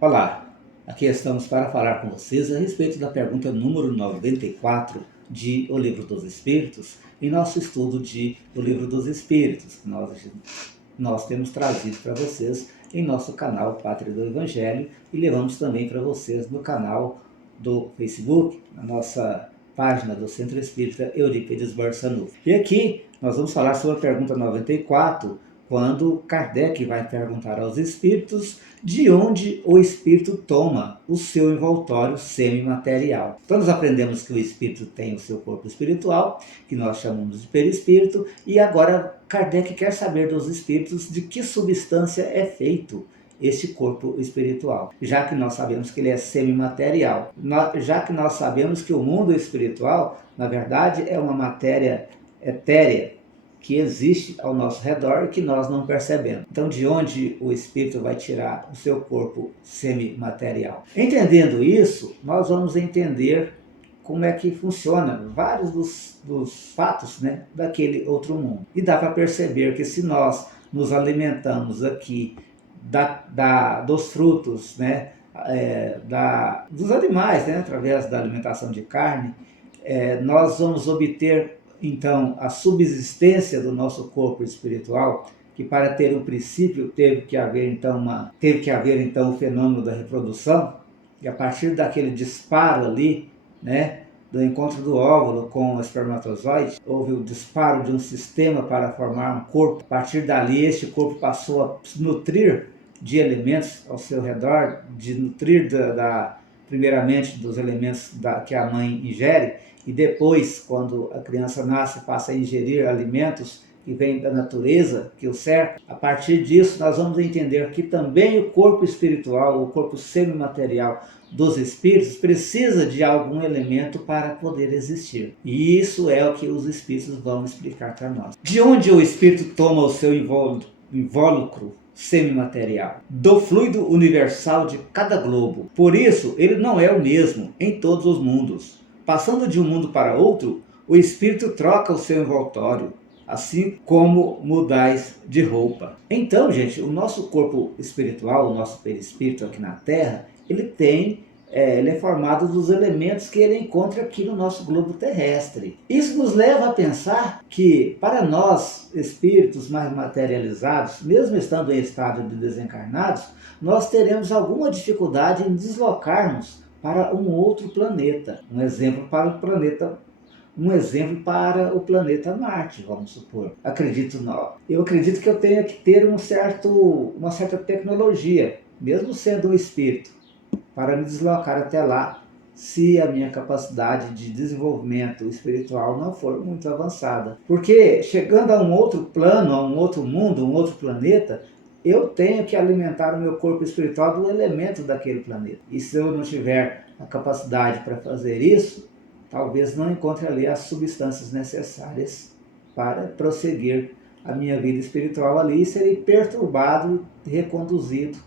Olá, aqui estamos para falar com vocês a respeito da pergunta número 94 de O Livro dos Espíritos, em nosso estudo de O Livro dos Espíritos, que nós temos trazido para vocês em nosso canal Pátria do Evangelho e levamos também para vocês no canal do Facebook, na nossa página do Centro Espírita Eurípides Barçanufo. E aqui nós vamos falar sobre a pergunta 94, quando Kardec vai perguntar aos espíritos de onde o espírito toma o seu envoltório semimaterial. Então nós aprendemos que o espírito tem o seu corpo espiritual, que nós chamamos de perispírito, e agora Kardec quer saber dos espíritos de que substância é feito este corpo espiritual, já que nós sabemos que ele é semimaterial, já que nós sabemos que o mundo espiritual, na verdade, é uma matéria etérea, que existe ao nosso redor e que nós não percebemos. Então, de onde o espírito vai tirar o seu corpo semimaterial? Entendendo isso, nós vamos entender como é que funciona vários dos fatos, né, daquele outro mundo. E dá para perceber que se nós nos alimentamos aqui dos frutos, né, dos animais, né, através da alimentação de carne, nós vamos obter então a subsistência do nosso corpo espiritual, que para ter um princípio teve que haver então o fenômeno da reprodução, e a partir daquele disparo ali, né, do encontro do óvulo com o espermatozoide, houve o disparo de um sistema para formar um corpo. A partir dali, este corpo passou a se nutrir de elementos ao seu redor, de nutrir primeiramente dos elementos que a mãe ingere, e depois, quando a criança nasce, passa a ingerir alimentos que vêm da natureza, que o cerca. A partir disso, nós vamos entender que também o corpo espiritual, o corpo semimaterial dos espíritos, precisa de algum elemento para poder existir. E isso é o que os espíritos vão explicar para nós. De onde o espírito toma o seu invólucro semimaterial? Do fluido universal de cada globo. Por isso, ele não é o mesmo em todos os mundos. Passando de um mundo para outro, o espírito troca o seu envoltório, assim como mudais de roupa. Então, gente, o nosso corpo espiritual, o nosso perispírito aqui na Terra, ele é formado dos elementos que ele encontra aqui no nosso globo terrestre. Isso nos leva a pensar que, para nós, espíritos mais materializados, mesmo estando em estado de desencarnados, nós teremos alguma dificuldade em deslocarmos para um outro planeta. Um exemplo para o planeta Marte, vamos supor. Eu acredito que eu tenha que ter uma certa tecnologia, mesmo sendo um espírito, para me deslocar até lá, se a minha capacidade de desenvolvimento espiritual não for muito avançada. Porque chegando a um outro plano, a um outro mundo, um outro planeta, eu tenho que alimentar o meu corpo espiritual do elemento daquele planeta. E se eu não tiver a capacidade para fazer isso, talvez não encontre ali as substâncias necessárias para prosseguir a minha vida espiritual ali e serei perturbado e reconduzido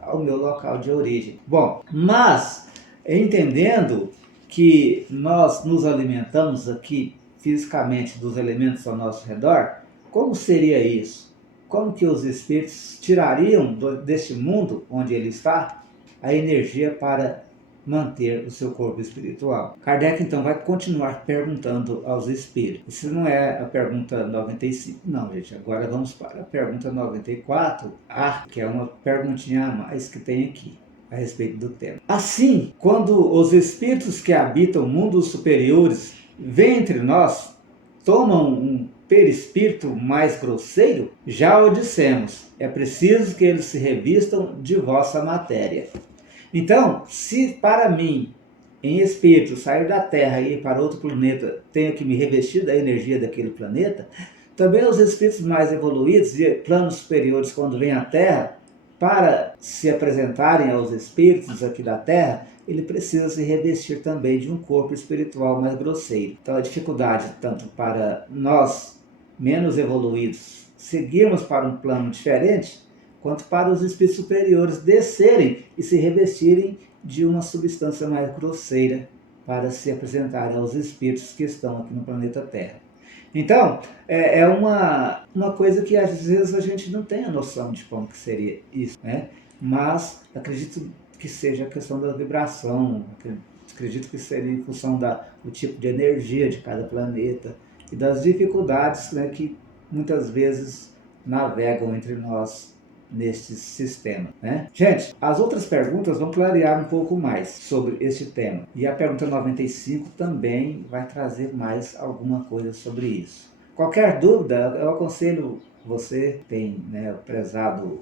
ao meu local de origem. Bom, mas entendendo que nós nos alimentamos aqui fisicamente dos elementos ao nosso redor, como seria isso? Como que os espíritos tirariam deste mundo onde ele está a energia para manter o seu corpo espiritual? Kardec então vai continuar perguntando aos espíritos. Isso não é a pergunta 95, não, gente. Agora vamos para a pergunta 94A, que é uma perguntinha a mais que tem aqui a respeito do tema. Assim, quando os espíritos que habitam mundos superiores vêm entre nós, tomam um perispírito mais grosseiro? Já o dissemos, é preciso que eles se revistam de vossa matéria. Então, se para mim, em espírito, sair da Terra e ir para outro planeta, tenho que me revestir da energia daquele planeta, também os espíritos mais evoluídos, de planos superiores, quando vêm à Terra, para se apresentarem aos espíritos aqui da Terra, ele precisa se revestir também de um corpo espiritual mais grosseiro. Então a dificuldade, tanto para nós, menos evoluídos, seguirmos para um plano diferente, quanto para os espíritos superiores descerem e se revestirem de uma substância mais grosseira para se apresentarem aos espíritos que estão aqui no planeta Terra. Então, é uma coisa que às vezes a gente não tem a noção de como que seria isso, né? Mas acredito que seja a questão da vibração, acredito que seria em função do tipo de energia de cada planeta e das dificuldades, né, que muitas vezes navegam entre nós neste sistema, né? Gente, as outras perguntas vão clarear um pouco mais sobre este tema. E a pergunta 95 também vai trazer mais alguma coisa sobre isso. Qualquer dúvida, eu aconselho você, tem, né, o prezado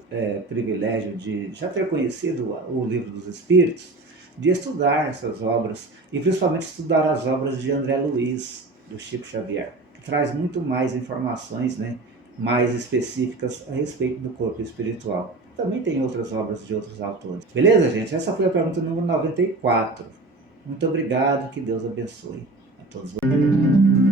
privilégio de já ter conhecido o Livro dos Espíritos, de estudar essas obras e principalmente estudar as obras de André Luiz, do Chico Xavier, que traz muito mais informações, né, mais específicas a respeito do corpo espiritual. Também tem outras obras de outros autores. Beleza, gente? Essa foi a pergunta número 94. Muito obrigado, que Deus abençoe a todos vocês.